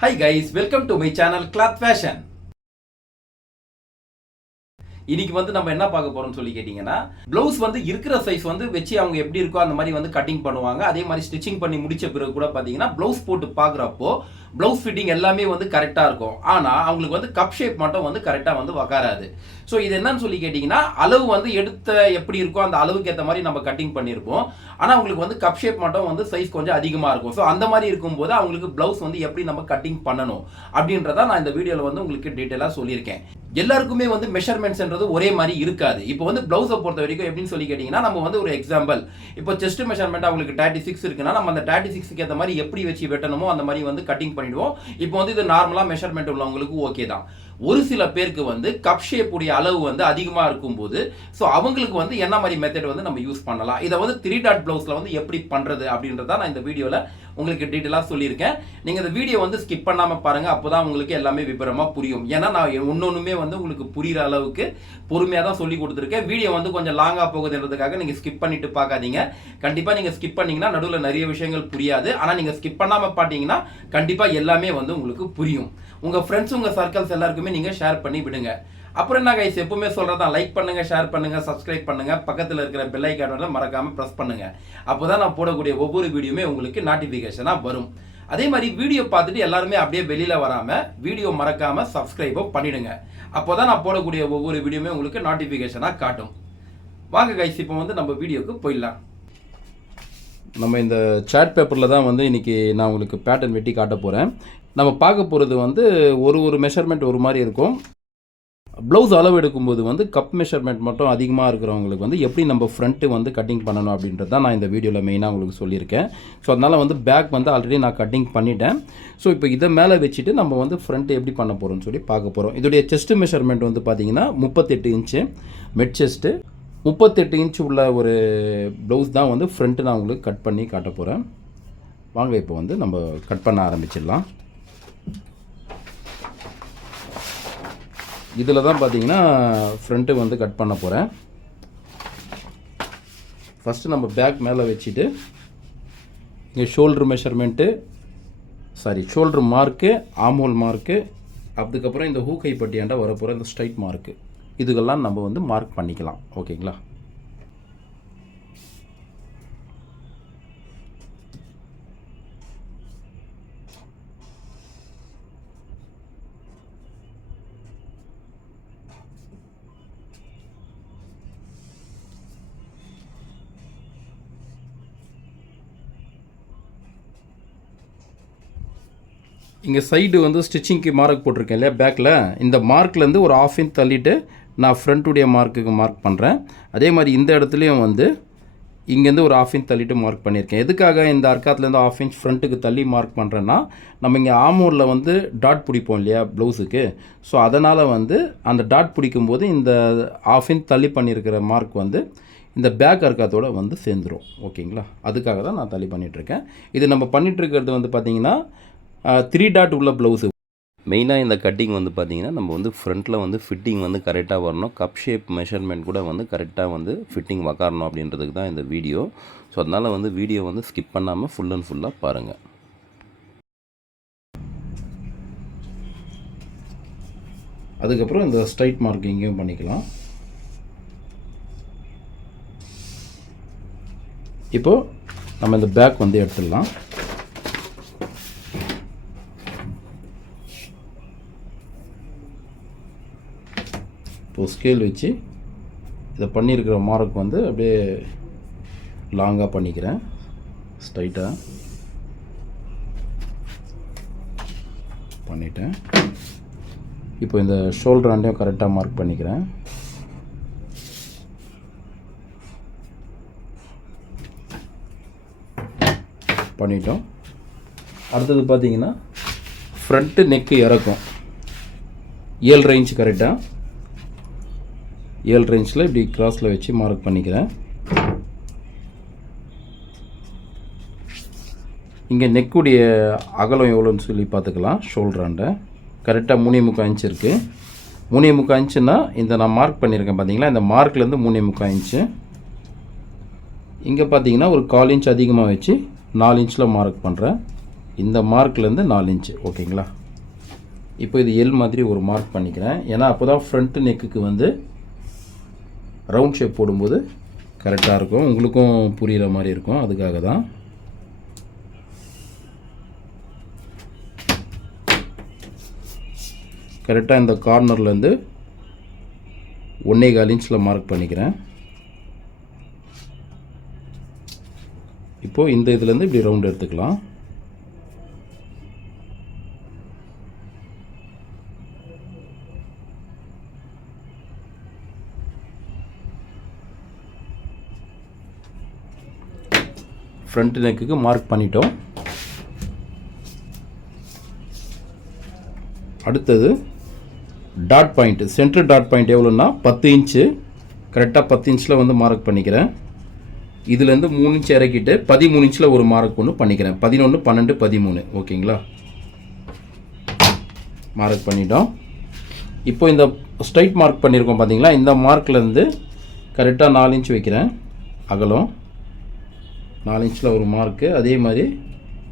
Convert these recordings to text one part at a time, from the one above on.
Hi guys welcome to my channel cloth fashion இன்னைக்கு வந்து நம்ம என்ன பார்க்க போறோம்னு சொல்லி கேட்டிங்கன்னா ப்ளவுஸ் வந்து இருக்கிற சைஸ் வந்து வச்சு அவங்க எப்படி இருக்கோ அந்த மாதிரி வந்து கட்டிங் பண்ணுவாங்க. அதே மாதிரி ஸ்டிச்சிங் பண்ணி முடிச்ச பிறகு கூட பார்த்தீங்கன்னா ப்ளவுஸ் போட்டு பார்க்குறப்போ ப்ளவுஸ் ஃபிட்டிங் எல்லாமே வந்து கரெக்டாக இருக்கும். ஆனால் அவங்களுக்கு வந்து கப் ஷேப் மட்டும் வந்து கரெக்டாக வந்து வகாராது ஸோ இது என்னன்னு சொல்லி கேட்டிங்கன்னா அளவு வந்து எடுத்த எப்படி இருக்கோ அந்த அளவுக்கு ஏற்ற மாதிரி நம்ம கட்டிங் பண்ணியிருப்போம் ஆனால் அவங்களுக்கு வந்து கப் ஷேப் மட்டும் வந்து சைஸ் கொஞ்சம் அதிகமாக இருக்கும். ஸோ அந்த மாதிரி இருக்கும்போது அவங்களுக்கு ப்ளவுஸ் வந்து எப்படி நம்ம கட்டிங் பண்ணணும் அப்படின்றத நான் இந்த வீடியோவில் வந்து உங்களுக்கு டீட்டெயிலாக சொல்லியிருக்கேன். எல்லாருக்குமே வந்து மெஷர்மெண்ட்ஸ்ன்றது ஒரே மாதிரி இருக்காது. இப்போ வந்து ப்ளவுஸை பொறுத்த வரைக்கும் எப்படின்னு சொல்லி கேட்டிங்கன்னா நம்ம வந்து ஒரு எக்ஸாம்பிள் இப்போ செஸ்ட் மெஷர்மெண்ட் அவங்களுக்கு தேர்ட்டி சிக்ஸ் இருக்குன்னா நம்ம அந்த தேர்ட்டி சிக்ஸ்க்கு ஏற்ற மாதிரி எப்படி வச்சு வெட்டணுமோ அந்த மாதிரி வந்து கட்டிங் பண்ணி பண்ணிடுவோம். இப்போ வந்து இது நார்மலாக மெஷர்மெண்ட் உள்ளவங்களுக்கு ஓகே தான். ஒரு சில பேருக்கு வந்து கப் ஷேப் உடைய அளவு வந்து அதிகமாக இருக்கும்போது ஸோ அவங்களுக்கு வந்து என்ன மாதிரி மெத்தட் வந்து நம்ம யூஸ் பண்ணலாம்? இதை வந்து த்ரீ டாட் ப்ளவுஸில் வந்து எப்படி பண்ணுறது அப்படின்றத நான் இந்த வீடியோவில் உங்களுக்கு டீட்டெயிலாக சொல்லியிருக்கேன். நீங்கள் இந்த வீடியோ வந்து ஸ்கிப் பண்ணாமல் பாருங்கள் அப்போ தான் உங்களுக்கு எல்லாமே விபரமாக புரியும். ஏன்னா நான் இன்னொன்றுமே வந்து உங்களுக்கு புரிகிற அளவுக்கு பொறுமையாக தான் சொல்லி கொடுத்துருக்கேன். வீடியோ வந்து கொஞ்சம் லாங்காக போகுதுன்றதுக்காக நீங்கள் ஸ்கிப் பண்ணிட்டு பார்க்காதீங்க. கண்டிப்பாக நீங்கள் ஸ்கிப் பண்ணிங்கன்னா நடுவில் நிறைய விஷயங்கள் புரியாது. ஆனால் நீங்கள் ஸ்கிப் பண்ணாமல் பார்த்தீங்கன்னா கண்டிப்பாக எல்லாமே வந்து உங்களுக்கு புரியும். உங்கள் ஃப்ரெண்ட்ஸ் உங்கள் சர்க்கிள்ஸ் எல்லாருக்குமே நீங்கள் ஷேர் பண்ணி விடுங்க. அப்புறம் என்ன கைஸ் எப்பவுமே சொல்கிறதா லைக் பண்ணுங்கள் ஷேர் பண்ணுங்கள் சப்ஸ்கிரைப் பண்ணுங்க. பக்கத்தில் இருக்கிற பெல் ஐக்கான மறக்காமல் ப்ரெஸ் அப்போ தான் நான் போடக்கூடிய ஒவ்வொரு வீடியோமே உங்களுக்கு நோட்டிஃபிகேஷனாக வரும். அதே மாதிரி வீடியோ பார்த்துட்டு எல்லாருமே அப்படியே வெளியில் வராமல் வீடியோ மறக்காமல் சப்ஸ்கிரைபும் பண்ணிடுங்க. அப்போதான் நான் போடக்கூடிய ஒவ்வொரு வீடியோமே உங்களுக்கு நோட்டிஃபிகேஷனாக காட்டும். வாங்க கைஸ் இப்போ வந்து நம்ம வீடியோக்கு போயிடலாம். நம்ம இந்த சாட் பேப்பரில் தான் வந்து இன்றைக்கி நான் உங்களுக்கு பேட்டர்ன் வெட்டி காட்ட போகிறேன் நம்ம பார்க்க போகிறது வந்து ஒரு ஒரு மெஷர்மெண்ட் ஒரு மாதிரி இருக்கும். ப்ளவுஸ் அளவு எடுக்கும்போது வந்து கப் மெஷர்மெண்ட் மட்டும் அதிகமாக இருக்கிறவங்களுக்கு வந்து எப்படி நம்ம ஃப்ரண்ட்டு வந்து கட்டிங் பண்ணணும் அப்படின்றது தான் நான் இந்த வீடியோவில் மெயினாக உங்களுக்கு சொல்லியிருக்கேன். ஸோ அதனால் வந்து பேக் வந்து ஆல்ரெடி நான் கட்டிங் பண்ணிட்டேன். ஸோ இப்போ இதை மேலே வச்சுட்டு நம்ம வந்து ஃப்ரண்ட்டு எப்படி பண்ண போகிறோம்னு சொல்லி பார்க்க போகிறோம் இதோடைய செஸ்ட் மெஷர்மெண்ட் வந்து பார்த்திங்கன்னா முப்பத்தெட்டு இன்ச்சு மெட் செஸ்ட்டு முப்பத்தெட்டு இன்ச் உள்ள ஒரு ப்ளவுஸ் தான் வந்து ஃப்ரண்ட்டு நான் உங்களுக்கு கட் பண்ணி காட்ட போகிறேன் வாங்க இப்போ வந்து நம்ம கட் பண்ண ஆரம்பிச்சிடலாம். இதில் தான் பார்த்தீங்கன்னா ஃப்ரண்ட்டு வந்து கட் பண்ண போகிறேன் ஃபஸ்ட்டு நம்ம பேக் மேலே வச்சுட்டு இங்கே shoulder measurement sorry shoulder mark armhole mark அதுக்கப்புறம் இந்த ஹூக்கை பட்டியாண்டா வரப்போகிற இந்த ஸ்ட்ரைட் மார்க்கு இதுக்கெல்லாம் நம்ம வந்து மார்க் பண்ணிக்கலாம். ஓகேங்களா இங்கே சைடு வந்து ஸ்டிச்சிங்க்கு மார்க் போட்டிருக்கேன் இல்லையா பேக்கில் இந்த மார்க்லேருந்து ஒரு ஆஃப் இன்ச் தள்ளிட்டு நான் ஃப்ரண்ட்டுடைய மார்க்குக்கு மார்க் பண்ணுறேன் அதே மாதிரி இந்த இடத்துலையும் வந்து இங்கேருந்து ஒரு ஆஃப் இன்ச் தள்ளிட்டு மார்க் பண்ணியிருக்கேன். எதுக்காக இந்த அர்க்காத்துலேருந்து ஆஃப் இன்ச் ஃப்ரண்ட்டுக்கு தள்ளி மார்க் பண்ணுறேன்னா நம்ம இங்கே ஆமூரில் வந்து டாட் பிடிப்போம் இல்லையா ப்ளவுஸுக்கு ஸோ அதனால் வந்து அந்த டாட் பிடிக்கும்போது இந்த ஆஃப் இன்ச் தள்ளி பண்ணியிருக்கிற மார்க் வந்து இந்த பேக் அர்க்காத்தோடு வந்து சேர்ந்துரும். ஓகேங்களா அதுக்காக தான் நான் தள்ளி பண்ணிகிட்ருக்கேன் இது நம்ம பண்ணிகிட்ருக்கிறது வந்து பார்த்திங்கன்னா த்ரீ டாட் உள்ள ப்ளவுஸு மெயினாக இந்த கட்டிங் வந்து பார்த்திங்கன்னா நம்ம வந்து ஃப்ரண்ட்டில் வந்து ஃபிட்டிங் வந்து கரெக்டாக வரணும். கப் ஷேப் மெஷர்மெண்ட் கூட வந்து கரெக்டாக வந்து ஃபிட்டிங் உக்காரணும் அப்படின்றதுக்கு தான் இந்த வீடியோ ஸோ அதனால் வந்து வீடியோ வந்து ஸ்கிப் பண்ணாமல் ஃபுல் அண்ட் ஃபுல்லாக பாருங்கள் அதுக்கப்புறம் இந்த ஸ்ட்ரைட் மார்க்கிங்கையும் பண்ணிக்கலாம். இப்போது நம்ம இந்த பேக் வந்து எடுத்துடலாம். இப்போ ஸ்கேல் வச்சு இதை பண்ணியிருக்கிற மார்க் வந்து அப்படியே லாங்காக பண்ணிக்கிறேன். ஸ்ட்ரைட்டாக பண்ணிட்டேன். இப்போ இந்த ஷோல்டர் ஆண்டையும் கரெக்டாக மார்க் பண்ணிக்கிறேன். பண்ணிட்டோம். அடுத்தது பார்த்தீங்கன்னா ஃப்ரண்ட்டு நெக்கு இறக்கும். ஏழு ரேஞ்ச் கரெக்டாக ஏழு ரேஞ்சில் இப்படி கிராஸில் வச்சு மார்க் பண்ணிக்கிறேன். இங்கே நெக்குடைய அகலம் எவ்வளோன்னு சொல்லி பார்த்துக்கலாம் ஷோல்டராண்ட கரெக்டாக மூணே முக்கால் இன்ச் இருக்குது மூணே முக்கால் இன்ச்சுன்னா இந்த நான் மார்க் பண்ணியிருக்கேன் பார்த்தீங்களா இந்த மார்க்லேருந்து மூணே முக்கால் இன்ச்சு இங்கே பார்த்தீங்கன்னா ஒரு கால் இன்ச் அதிகமாக வச்சு நாலு இன்ச்சில் மார்க் பண்ணுறேன் இந்த மார்க்லேருந்து நாலு இன்ச்சு ஓகேங்களா இப்போ இது எல் மாதிரி ஒரு மார்க் பண்ணிக்கிறேன். ஏன்னா அப்போ தான் ஃப்ரண்ட்டு நெக்குக்கு வந்து ரவுண்ட் ஷேப் போடும்போது கரெக்டாக இருக்கும். உங்களுக்கும் புரிகிற மாதிரி இருக்கும். அதுக்காக தான். கரெக்டாக இந்த கார்னர்லேருந்து ஒன்றே கால் இன்ச்சில் மார்க் பண்ணிக்கிறேன். இப்போது இந்த இதுலேருந்து இப்படி ரவுண்ட் எடுத்துக்கலாம். ஃப்ரண்ட் நெக்குக்கு மார்க் பண்ணிட்டோம். அடுத்தது dot point centre dot point எவ்வளோன்னா பத்து இன்ச்சு கரெக்டாக பத்து இன்ச்சில் வந்து மார்க் பண்ணிக்கிறேன். இதுலேருந்து மூணு இன்ச் இறக்கிட்டு பதிமூணு இன்ச்சில் ஒரு மார்க் ஒன்று பண்ணிக்கிறேன். பதினொன்று பன்னெண்டு பதிமூணு. ஓகேங்களா? மார்க் பண்ணிட்டோம். இப்போ இந்த ஸ்ட்ரைட் மார்க் பண்ணியிருக்கோம் பார்த்தீங்களா இந்த மார்க்லேருந்து கரெக்டாக நாலு இன்ச் வைக்கிறேன். அகலம். நாலு இன்ச்சில் ஒரு மார்க்கு அதே மாதிரி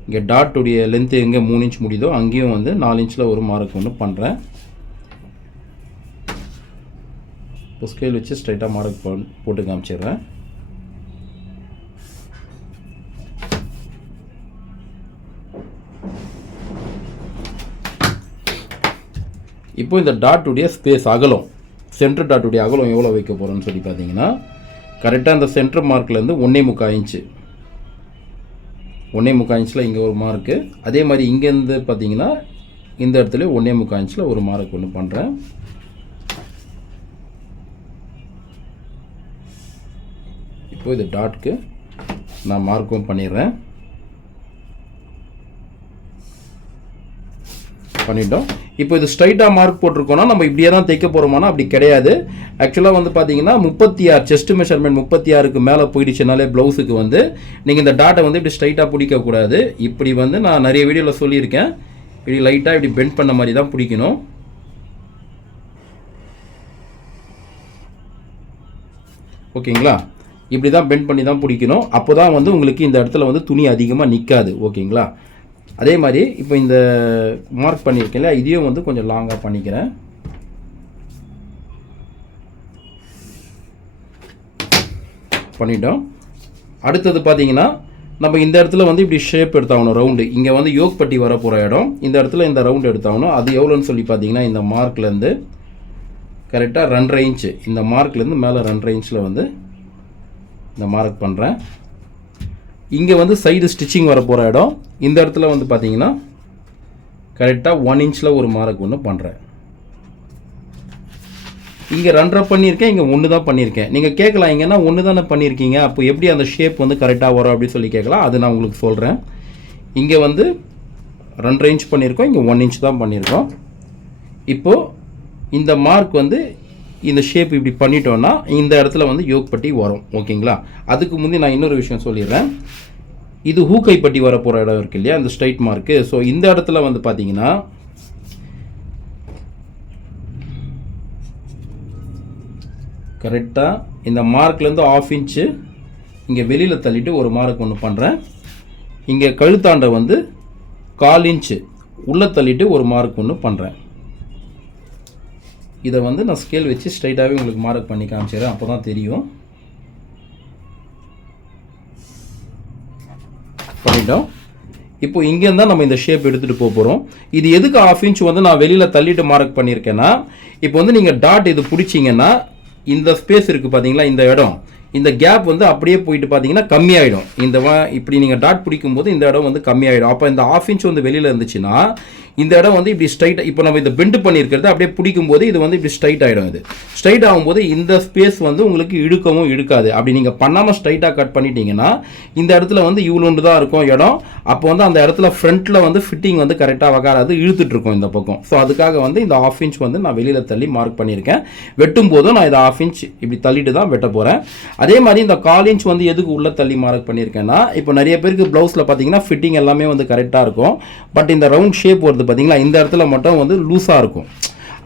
இங்கே டாட்டுடைய லென்த்து எங்கே மூணு இன்ச் முடியுதோ அங்கேயும் வந்து நாலு இன்ச்சில் ஒரு மார்க் ஒன்று பண்ணுறேன் இப்போ ஸ்கேல் வச்சு ஸ்ட்ரைட்டாக மார்க் போட்டு காமிச்சிடுறேன். இப்போ இந்த டாட்டுடைய ஸ்பேஸ் அகலம் சென்ட்ரு டாட்டுடைய அகலம் எவ்வளோ வைக்க போகிறோன்னு சொல்லி பார்த்தீங்கன்னா கரெக்டாக அந்த சென்ட்ரு மார்க்லேருந்து ஒன்றே முக்கால் இன்ச்சு ஒன்றே முக்கால் இன்ச்சில் இங்கே ஒரு மார்க்கு அதே மாதிரி இங்கேருந்து பார்த்தீங்கன்னா இந்த இடத்துல ஒன்றே முக்கால் இன்ச்சில் ஒரு மார்க் ஒன்று பண்ணுறேன் இப்போது இது டாட்க்கு நான் மார்க்கும் பண்ணிடுறேன். பண்ணிட்டோம். இப்போ இது ஸ்ட்ரைட்டாக மார்க் போட்டிருக்கோம்னா நம்ம இப்படியே தான் தைக்க போகிறோமானா அப்படி கிடையாது. ஆக்சுவலாக வந்து பார்த்தீங்கன்னா முப்பத்தி ஆறு செஸ்ட் மெஷர்மெண்ட் முப்பத்தி ஆறுக்கு மேலே போயிடுச்சுனாலே ப்ளவுஸுக்கு வந்து நீங்கள் இந்த டாட்டை வந்து இப்படி ஸ்ட்ரைட்டாக பிடிக்கக்கூடாது இப்படி வந்து நான் நிறைய வீடியோவில் சொல்லியிருக்கேன். இப்படி லைட்டாக இப்படி பெண்ட் பண்ண மாதிரி தான் பிடிக்கணும். ஓகேங்களா? இப்படி தான் பெண்ட் பண்ணி தான் பிடிக்கணும். அப்போ தான் வந்து உங்களுக்கு இந்த இடத்துல வந்து துணி அதிகமாக நிற்காது ஓகேங்களா? அதே மாதிரி இப்போ இந்த மார்க் பண்ணியிருக்கேன்ல இதையும் வந்து கொஞ்சம் லாங்காக பண்ணிக்கிறேன். பண்ணிட்டோம். அடுத்தது பார்த்தீங்கன்னா நம்ம இந்த இடத்துல வந்து இப்படி ஷேப் எடுத்தாகணும் ரவுண்டு இங்கே வந்து யோக் பட்டி வர போகிற இடம். இந்த இடத்துல இந்த ரவுண்டு எடுத்தாகணும். அது எவ்வளோன்னு சொல்லி பார்த்தீங்கன்னா இந்த மார்க்லேருந்து கரெக்டாக ரெண்டரை இன்ச்சு இந்த மார்க்லேருந்து மேலே ரெண்டரை இன்ச்சில் வந்து இந்த மார்க் பண்ணுறேன் இங்கே வந்து சைடு ஸ்டிச்சிங் வர போகிற இடம். இந்த இடத்துல வந்து பார்த்தீங்கன்னா கரெக்டாக ஒன் இன்ச்சில் ஒரு மார்க் ஒன்று பண்ணுறேன் இங்கே ரெண்டரை பண்ணியிருக்கேன் இங்கே ஒன்று தான் பண்ணியிருக்கேன். நீங்கள் கேட்கலாம் இங்கன்னா ஒன்று தானே பண்ணியிருக்கீங்க? அப்போ எப்படி அந்த ஷேப் வந்து கரெக்டாக வரும் அப்படின்னு சொல்லி கேட்கலாம். அது நான் உங்களுக்கு சொல்கிறேன் இங்கே வந்து ரெண்டரை இன்ச் பண்ணியிருக்கோம் இங்கே ஒன் இன்ச் தான் பண்ணியிருக்கோம். இப்போது இந்த மார்க் வந்து இந்த ஷேப் இப்படி பண்ணிட்டோன்னா இந்த இடத்துல வந்து யோக் பட்டி வரும். ஓகேங்களா? அதுக்கு முந்தி நான் இன்னொரு விஷயம் சொல்லிடுறேன். இது ஹூக்கைப்பட்டி வர போகிற இடம் இருக்கு இல்லையா? அந்த ஸ்ட்ரைட் மார்க்கு ஸோ இந்த இடத்துல வந்து பார்த்தீங்கன்னா கரெக்டாக இந்த மார்க்லேருந்து ஆஃப் இன்ச்சு இங்கே வெளியில் தள்ளிட்டு ஒரு மார்க் ஒன்று பண்ணுறேன் இங்கே கழுத்தாண்டை வந்து கால் இன்ச்சு உள்ளே தள்ளிட்டு ஒரு மார்க் ஒன்று பண்ணுறேன் இதை வந்து நான் ஸ்கேல் வச்சு ஸ்ட்ரைட்டாகவே உங்களுக்கு மார்க் பண்ணி காமிச்சிடுறேன். அப்போ தான் தெரியும். பண்ணிட்டோம் இப்போ இங்கேருந்து தான் நம்ம இந்த ஷேப் எடுத்துகிட்டு போக போகிறோம் இது எதுக்கு ஆஃப் இன்ச் வந்து நான் வெளியில் தள்ளிட்டு மார்க் பண்ணியிருக்கேன்னா இப்போ வந்து நீங்கள் டாட் இது பிடிச்சிங்கன்னா இந்த ஸ்பேஸ் இருக்குது பார்த்தீங்களா இந்த இடம். இந்த கேப் வந்து அப்படியே போயிட்டு பார்த்தீங்கன்னா கம்மியாயிடும். இந்த இப்படி நீங்கள் டாட் பிடிக்கும் போது இந்த இடம் வந்து கம்மியாயிடும். அப்போ இந்த ஆஃப் இன்ச் வந்து வெளியில் இருந்துச்சுன்னா இந்த இடம் வந்து இப்படி ஸ்ட்ரைட் இப்போ நம்ம இந்த பெண்ட் பண்ணியிருக்கிறது அப்படியே பிடிக்கும் போது இது வந்து இப்படி ஸ்ட்ரைட் ஆகிடும் இது. ஸ்ட்ரைட் ஆகும்போது இந்த ஸ்பேஸ் வந்து உங்களுக்கு இழுக்கவும் இழுக்காது அப்படி நீங்கள் பண்ணாமல் ஸ்ட்ரைட்டாக கட் பண்ணிட்டீங்கன்னா இந்த இடத்துல வந்து இவ்வளோண்டு தான் இருக்கும் இடம். அப்போ வந்து அந்த இடத்துல ஃப்ரண்ட்டில் வந்து ஃபிட்டிங் வந்து கரெக்டாக வகாராது இழுத்துட்டு இருக்கும் இந்த பக்கம். ஸோ அதுக்காக வந்து இந்த ஆஃப் இன்ச் வந்து நான் வெளியில் தள்ளி மார்க் பண்ணியிருக்கேன். வெட்டும் போதும் நான் இதை ஆஃப் இன்ச் இப்படி தள்ளிட்டு தான் வெட்ட போகிறேன் அதே மாதிரி இந்த கால் இன்ச் வந்து எதுக்கு உள்ளே தள்ளி மார்க் பண்ணியிருக்கேன்னா இப்போ நிறைய பேருக்கு ப்ளவுஸில் பார்த்தீங்கன்னா ஃபிட்டிங் எல்லாமே வந்து கரெக்டாக இருக்கும். பட் இந்த ரவுண்ட் ஷேப் வருது பார்த்தீங்களா இந்த இடத்துல மட்டும் வந்து லூஸாக இருக்கும்.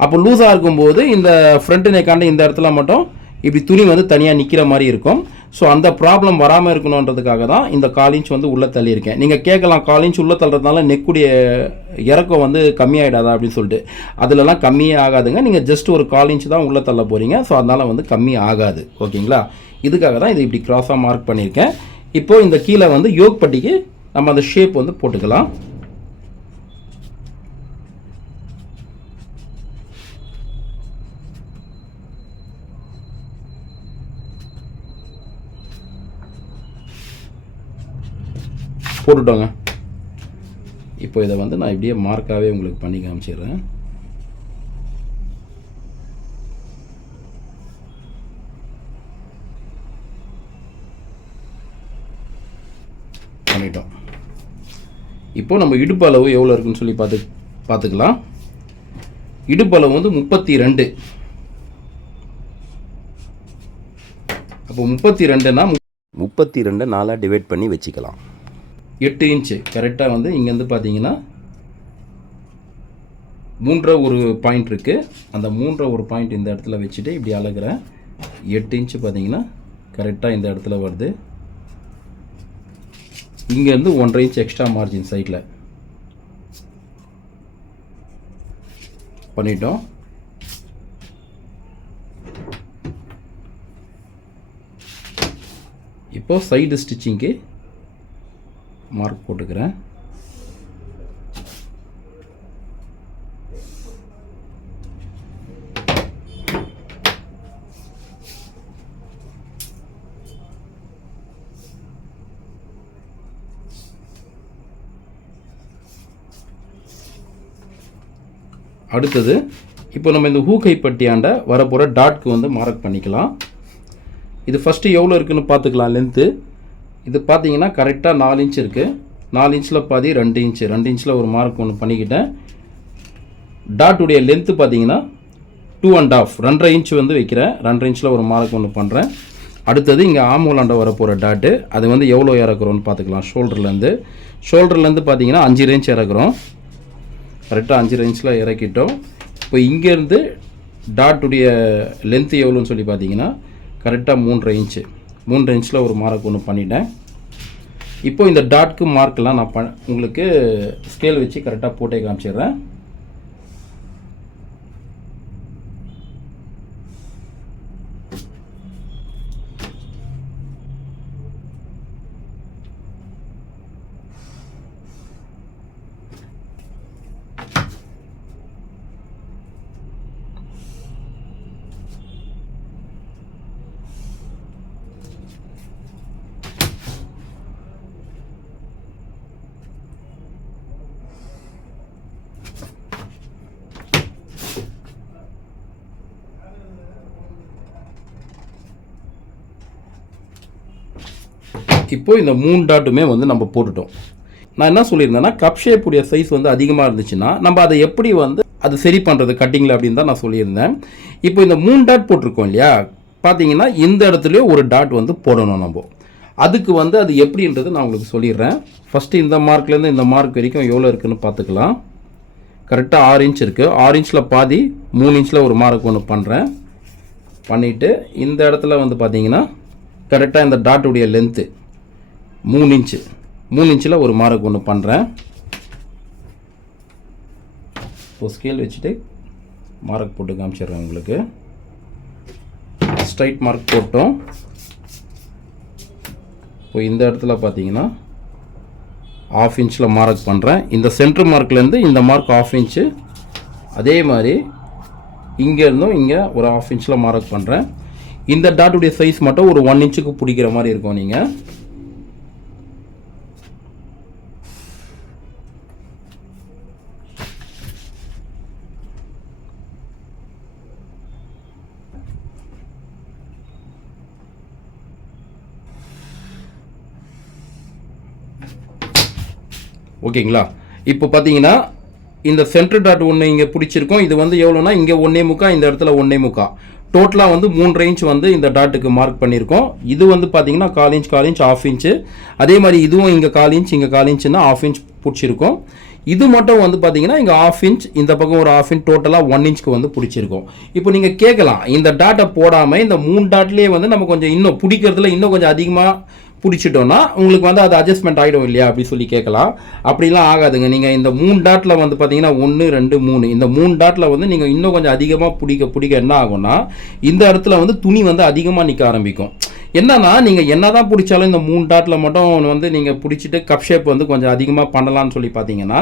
அப்போ லூஸாக இருக்கும்போது இந்த ஃப்ரண்ட் நெக்காண்ட இந்த இடத்துல மட்டும் இப்படி துணி வந்து தனியாக நிற்கிற மாதிரி இருக்கும். ஸோ அந்த ப்ராப்ளம் வராமல் இருக்கணுன்றதுக்காக தான் இந்த கால் இன்ச் வந்து உள்ளே தள்ளியிருக்கேன். நீங்கள் கேட்கலாம் கால் இன்ச் உள்ளே தள்ளுறதுனால நெக்குடைய இறக்கம் வந்து கம்மியாயிடாதா அப்படின்னு சொல்லிட்டு. அதுலலாம் கம்மியே ஆகாதுங்க. நீங்கள் ஜஸ்ட் ஒரு கால் இன்ச் தான் உள்ளே தள்ள போகிறீங்க ஸோ அதனால் வந்து கம்மி ஆகாது. ஓகேங்களா? இதுக்காக தான் இது இப்படி க்ராஸாக மார்க் பண்ணியிருக்கேன். இப்போது இந்த கீழே வந்து யோக் பட்டிக்கு நம்ம அந்த ஷேப் வந்து போட்டுக்கலாம். போட்டுட்டோங்க. இப்போ இதை வந்து நான் இப்படியே மார்க்காகவே உங்களுக்கு பண்ணி காமிச்சிடுறேன். பண்ணிட்டோம். இப்போ நம்ம இடுப்பு அளவு எவ்வளோ இருக்குன்னு சொல்லி பார்த்து பார்த்துக்கலாம். இடுப்பு அளவு வந்து முப்பத்தி ரெண்டு அப்போ முப்பத்தி ரெண்டுன்னா முப்பத்தி ரெண்டை நாலாக டிவைட் பண்ணி வச்சுக்கலாம். எட்டு இன்ச்சு கரெக்டாக வந்து இங்கேருந்து பார்த்தீங்கன்னா மூன்றரை ஒரு பாயிண்ட் இருக்குது அந்த மூன்றரை ஒரு பாயிண்ட் இந்த இடத்துல வச்சுட்டு இப்படி அழகிறேன் எட்டு இன்ச்சு பார்த்தீங்கன்னா கரெக்டாக இந்த இடத்துல வருது. இங்கேருந்து ஒன்றரை இன்ச் எக்ஸ்ட்ரா மார்ஜின் சைடில் பண்ணிட்டோம். இப்போது சைடு ஸ்டிச்சிங்க்கு மார்க் போட்டுக்கிறேன். அடுத்தது இப்போ நம்ம இந்த ஹூக்கை பட்டியாண்ட வரப்போகிற டாட்க்கு வந்து மார்க் பண்ணிக்கலாம். இது ஃபஸ்ட்டு எவ்வளோ இருக்குன்னு பார்த்துக்கலாம் லென்த்து இது பார்த்தீங்கன்னா கரெக்டாக நாலு இன்ச் இருக்குது நாலு இன்ச்சில் பாதி ரெண்டு இன்ச்சு ரெண்டு இன்ச்சில் ஒரு மார்க் ஒன்று பண்ணிக்கிட்டேன். டாட்டுடைய லென்த்து பார்த்தீங்கன்னா டூ அண்ட் ஆஃப் ரெண்டரை இன்ச் வந்து வைக்கிறேன். ரெண்டரை இன்ச்சில் ஒரு மார்க் ஒன்று பண்ணுறேன் அடுத்தது இங்கே ஆமூலாண்ட வரப்போகிற டாட்டு அது வந்து எவ்வளோ இறக்குறோன்னு பார்த்துக்கலாம் ஷோல்டர்லேருந்து ஷோல்டர்லேருந்து பார்த்தீங்கன்னா அஞ்சு ரேஞ்ச் இறக்குறோம். கரெக்டாக அஞ்சு ரேஞ்சில் இறக்கிட்டோம். இப்போ இங்கேருந்து டாட்டுடைய லென்த்து எவ்வளோன்னு சொல்லி பார்த்தீங்கன்னா கரெக்டாக மூன்றரை இன்ச்சு மூன்று இன்ச்சில் ஒரு மார்க் ஒன்று பண்ணிட்டேன். இப்போது இந்த டாட்க்கு மார்க்கெலாம் நான் ப உங்களுக்கு ஸ்கேல் வச்சு கரெக்டாக போட்டே காமிச்சிடுறேன். இப்போது இந்த மூணு டாட்டுமே வந்து நம்ம போட்டுட்டோம். நான் என்ன சொல்லியிருந்தேன்னா கப் ஷேப்புடைய உடைய சைஸ் வந்து அதிகமாக இருந்துச்சுன்னா நம்ம அதை எப்படி வந்து அது சரி பண்ணுறது கட்டிங்கில் அப்படின்னு தான் நான் சொல்லியிருந்தேன். இப்போ இந்த மூணு டாட் போட்டிருக்கோம் இல்லையா? பார்த்தீங்கன்னா இந்த இடத்துலையே ஒரு டாட் வந்து போடணும் நம்ம. அதுக்கு வந்து அது எப்படின்றது நான் உங்களுக்கு சொல்லிடுறேன். ஃபஸ்ட்டு இந்த மார்க்லேருந்து இந்த மார்க் வரைக்கும் எவ்வளோ இருக்குதுன்னு பார்த்துக்கலாம். கரெக்டாக ஆறு இன்ச் இருக்குது ஆறு இன்ச்சில் பாதி மூணு இன்ச்சில் ஒரு மார்க் ஒன்று பண்ணுறேன் பண்ணிவிட்டு இந்த இடத்துல வந்து பார்த்தீங்கன்னா கரெக்டாக இந்த டாட்டுடைய லென்த்து மூணு இன்ச்சு. மூணு இன்ச்சில் ஒரு மார்க் ஒன்று பண்ணுறேன் இப்போ ஸ்கேல் வச்சுட்டு மார்க் போட்டு காமிச்சிடுறேன் உங்களுக்கு. ஸ்ட்ரைட் மார்க் போட்டோம். இப்போ இந்த இடத்துல பார்த்தீங்கன்னா ஆஃப் இன்ச்சில் மார்க் பண்ணுறேன் இந்த சென்ட்ரு மார்க்லேருந்து இந்த மார்க் ஆஃப் இன்ச்சு அதே மாதிரி இங்கேருந்தும் இங்கே ஒரு ஆஃப் இன்ச்சில் மார்க் பண்ணுறேன் இந்த டாட்டுடைய சைஸ் மட்டும் ஒரு ஒன் இன்ச்சுக்கு பிடிக்கிற மாதிரி இருக்கும் நீங்கள் ஓகேங்களா? இப்போ பார்த்தீங்கன்னா இந்த சென்ட்ரு டாட் ஒன்று இங்கே பிடிச்சிருக்கோம். இது வந்து எவ்வளோனா இங்கே ஒன்றே முக்கா இந்த இடத்துல ஒன்றே முக்கா. டோட்டலாக வந்து மூன்று இன்ச் வந்து இந்த டாட்டுக்கு மார்க் பண்ணியிருக்கோம் இது வந்து பார்த்தீங்கன்னா கால் இன்ச் கால் இன்ச் ஆஃப் இன்ச்சு அதே மாதிரி இதுவும் இங்கே கால் இன்ச் இங்கே கால் இன்ச்சுன்னா ஆஃப் இன்ச் பிடிச்சிருக்கோம். இது மட்டும் வந்து பார்த்தீங்கன்னா இங்கே ஆஃப் இன்ச் இந்த பக்கம் ஒரு ஆஃப் இன்ச் டோட்டலாக ஒன் இன்ச்க்கு வந்து பிடிச்சிருக்கும். இப்போ நீங்கள் கேட்கலாம் இந்த டாட்டை போடாமல் இந்த மூணு டாட்லேயே வந்து நம்ம கொஞ்சம் இன்னும் பிடிக்கிறதுல இன்னும் கொஞ்சம் அதிகமாக பிடிச்சிட்டோன்னா உங்களுக்கு வந்து அது அட்ஜஸ்ட்மெண்ட் ஆகிடும் இல்லையா அப்படி சொல்லி கேட்கலாம். அப்படிலாம் ஆகாதுங்க. நீங்கள் இந்த மூணு டாட்டில் வந்து பார்த்தீங்கன்னா ஒன்று ரெண்டு மூணு. இந்த மூணு டாட்டில் வந்து நீங்கள் இன்னும் கொஞ்சம் அதிகமாக பிடிக்க பிடிக்க என்ன ஆகும்னா இந்த இடத்துல வந்து துணி வந்து அதிகமாக நிற்க ஆரம்பிக்கும். என்னன்னா நீங்கள் என்ன தான் பிடிச்சாலும் இந்த மூணு டாட்டில் மட்டும் வந்து நீங்கள் பிடிச்சிட்டு கப் ஷேப் வந்து கொஞ்சம் அதிகமாக பண்ணலாம்னு சொல்லி பார்த்தீங்கன்னா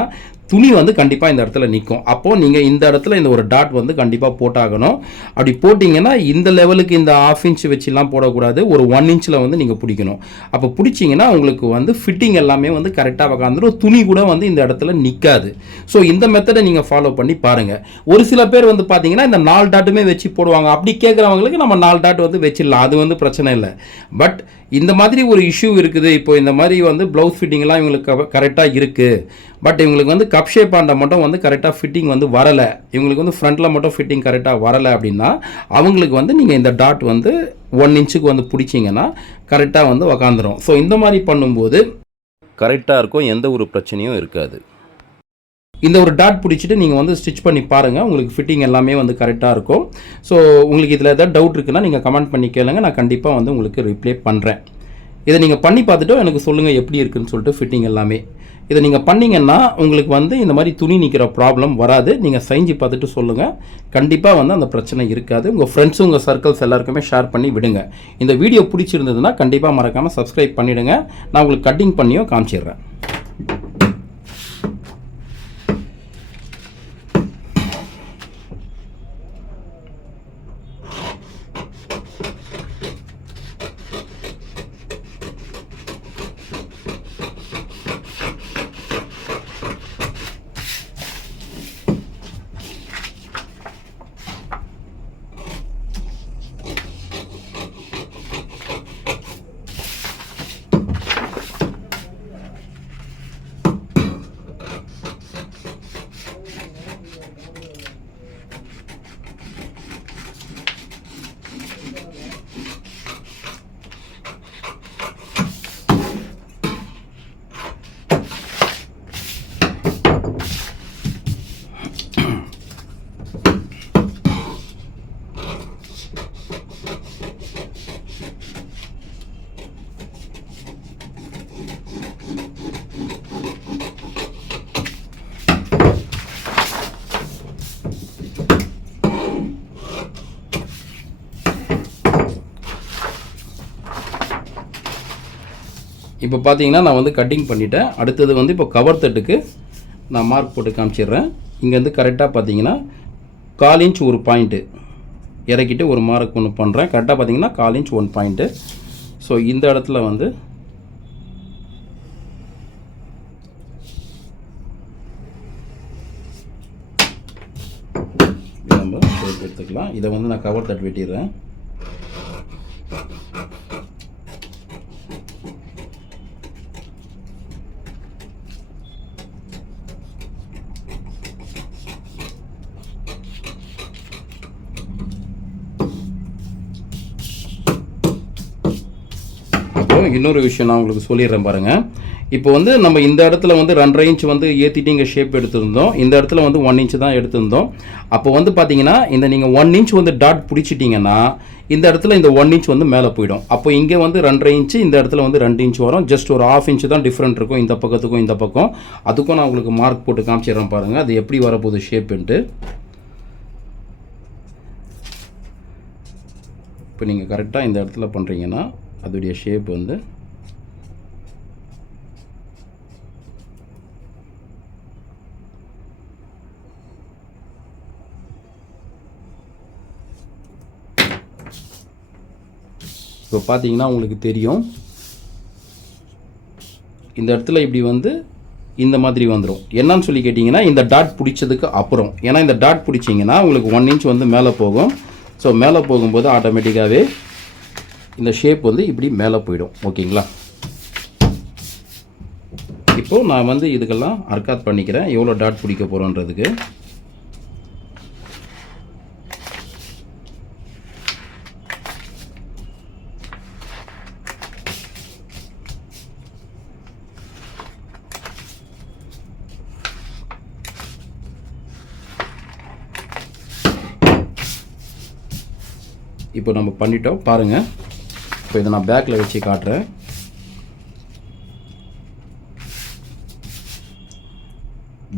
துணி வந்து கண்டிப்பாக இந்த இடத்துல நிற்கும் அப்போது நீங்கள் இந்த இடத்துல இந்த ஒரு டாட் வந்து கண்டிப்பாக போட்டாகணும். அப்படி போட்டிங்கன்னா இந்த லெவலுக்கு இந்த ஆஃப் இன்ச் வச்சுலாம் போடக்கூடாது. ஒரு ஒன் இன்ச்சில் வந்து நீங்கள் பிடிக்கணும். அப்போ பிடிச்சிங்கன்னா உங்களுக்கு வந்து ஃபிட்டிங் எல்லாமே வந்து கரெக்டாக உக்காந்துடும் துணி கூட வந்து இந்த இடத்துல நிற்காது ஸோ இந்த மெத்தடை நீங்கள் ஃபாலோ பண்ணி பாருங்கள் ஒரு சில பேர் வந்து பார்த்தீங்கன்னா இந்த நாலு டாட்டுமே வச்சு போடுவாங்க. அப்படி கேட்குறவங்களுக்கு நம்ம நாலு டாட் வந்து வச்சிடலாம். அது வந்து பிரச்சனை இல்லை. பட் இந்த மாதிரி ஒரு இஷ்யூ இருக்குது. இப்போ இந்த மாதிரி வந்து ப்ளவுஸ் ஃபிட்டிங்லாம் இவங்களுக்கு கரெக்டாக இருக்குது பட் இவங்களுக்கு வந்து கப் ஷேப் ஆண்ட மட்டும் வந்து கரெக்டாக ஃபிட்டிங் வந்து வரலை. இவங்களுக்கு வந்து ஃப்ரண்ட்டில் மட்டும் ஃபிட்டிங் கரெக்டாக வரலை அப்படின்னா அவங்களுக்கு வந்து நீங்கள் இந்த டாட் வந்து ஒன் இன்ச்சுக்கு வந்து பிடிச்சிங்கன்னா கரெக்டாக வந்து உக்காந்துரும். ஸோ இந்த மாதிரி பண்ணும்போது கரெக்டாக இருக்கும். எந்த ஒரு பிரச்சனையும் இருக்காது. இந்த ஒரு டாட் பிடிச்சிட்டு நீங்கள் வந்து ஸ்டிச் பண்ணி பாருங்கள் உங்களுக்கு ஃபிட்டிங் எல்லாமே வந்து கரெக்டாக இருக்கும். ஸோ உங்களுக்கு இதில் ஏதாவது டவுட் இருக்குன்னா நீங்கள் கமெண்ட் பண்ணி கேளுங்க. நான் கண்டிப்பாக வந்து உங்களுக்கு ரிப்ளை பண்ணுறேன் இதை நீங்கள் பண்ணி பார்த்துட்டு எனக்கு சொல்லுங்கள் எப்படி இருக்குன்னு சொல்லிட்டு ஃபிட்டிங் எல்லாமே. இதை நீங்கள் பண்ணீங்கன்னா உங்களுக்கு வந்து இந்த மாதிரி துணி நிற்கிற ப்ராப்ளம் வராது. நீங்கள் செஞ்சு பார்த்துட்டு சொல்லுங்கள் கண்டிப்பாக வந்து அந்த பிரச்சனை இருக்காது. உங்கள் ஃப்ரெண்ட்ஸும் உங்கள் சர்க்கிள்ஸ் எல்லாருக்குமே ஷேர் பண்ணி விடுங்க. இந்த வீடியோ பிடிச்சிருந்ததுன்னா கண்டிப்பாக மறக்காமல் சப்ஸ்கிரைப் பண்ணிவிடுங்க நான் உங்களுக்கு கட்டிங் பண்ணியும் காமிச்சிடுறேன். இப்போ பார்த்தீங்கன்னா நான் வந்து கட்டிங் பண்ணிட்டேன். அடுத்தது வந்து இப்போ கவர் தட்டுக்கு நான் மார்க் போட்டு காமிச்சிடுறேன். இங்கேருந்து கரெக்டாக பார்த்தீங்கன்னா கால் இன்ச் ஒரு பாயிண்ட்டு இறக்கிட்டு ஒரு மார்க் ஒன்று பண்ணுறேன் கரெக்டாக பார்த்தீங்கன்னா கால் இன்ச் ஒன் பாயிண்ட்டு ஸோ இந்த இடத்துல வந்து இதை நம்ம எடுத்துக்கலாம். இதை வந்து நான் கவர் தட்டு வெட்டிடுறேன். இன்னொரு விஷயம் நான் உங்களுக்கு சொல்லிடுறேன் பாருங்க. இப்போ வந்து நம்ம இந்த இடத்துல வந்து ரெண்டரை இன்ச் வந்து ஏற்றிட்டு இங்கே ஷேப் எடுத்திருந்தோம். இந்த இடத்துல வந்து ஒன் இன்ச் தான் எடுத்திருந்தோம். அப்போ வந்து பார்த்தீங்கன்னா இந்த நீங்கள் ஒன் இன்ச் வந்து டாட் பிடிச்சிட்டிங்கன்னா இந்த இடத்துல இந்த ஒன் இன்ச் வந்து மேலே போயிடும். அப்போ இங்கே வந்து ரெண்டரை இன்ச்சு இந்த இடத்துல வந்து ரெண்டு இன்ச் வரும். ஜஸ்ட் ஒரு ஆஃப் இன்ச் தான் டிஃப்ரெண்ட் இருக்கும். இந்த பக்கத்துக்கும் இந்த பக்கம். அதுக்கும் நான் உங்களுக்கு மார்க் போட்டு காமிச்சிடுறேன் பாருங்கள் அது எப்படி வரப்போகுது ஷேப்புன்ட்டு இப்போ நீங்கள் கரெக்டாக இந்த இடத்துல பண்ணுறீங்கன்னா அதோடைய ஷேப் வந்து இப்போ பார்த்தீங்கன்னா உங்களுக்கு தெரியும். இந்த இடத்துல இப்படி வந்து இந்த மாதிரி வந்துடும் என்னன்னு சொல்லி கேட்டிங்கன்னா இந்த டாட் பிடிச்சதுக்கு அப்புறம். ஏன்னா இந்த டாட் பிடிச்சிங்கன்னா உங்களுக்கு ஒன் இன்ச் வந்து மேலே போகும். ஸோ மேலே போகும்போது ஆட்டோமேட்டிக்காகவே இந்த ஷேப் வந்து இப்படி மேலே போயிடும். ஓகேங்களா? இப்போது நான் வந்து இதுக்கெல்லாம் அர்க்காத் பண்ணிக்கிறேன். எவ்வளோ டாட் பிடிக்க போகிறோன்றதுக்கு இப்போ நம்ம பண்ணிட்டோம். பாருங்கள் இப்போ இதை நான் பேக்கில் வச்சு காட்டுறேன்.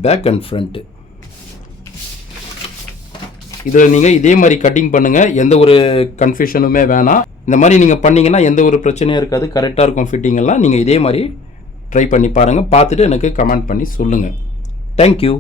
பேக் அண்ட் ஃப்ரண்ட்டு இதில் நீங்கள் இதே மாதிரி கட்டிங் பண்ணுங்கள் எந்த ஒரு கன்ஃபியூஷனுமே வேணாம். இந்த மாதிரி நீங்கள் பண்ணீங்கன்னா எந்த ஒரு பிரச்சனையும் இருக்காது. கரெக்டாக இருக்கும் ஃபிட்டிங்கெல்லாம் நீங்கள் இதே மாதிரி ட்ரை பண்ணி பாருங்கள் பார்த்துட்டு எனக்கு கமெண்ட் பண்ணி சொல்லுங்கள் தேங்க்யூ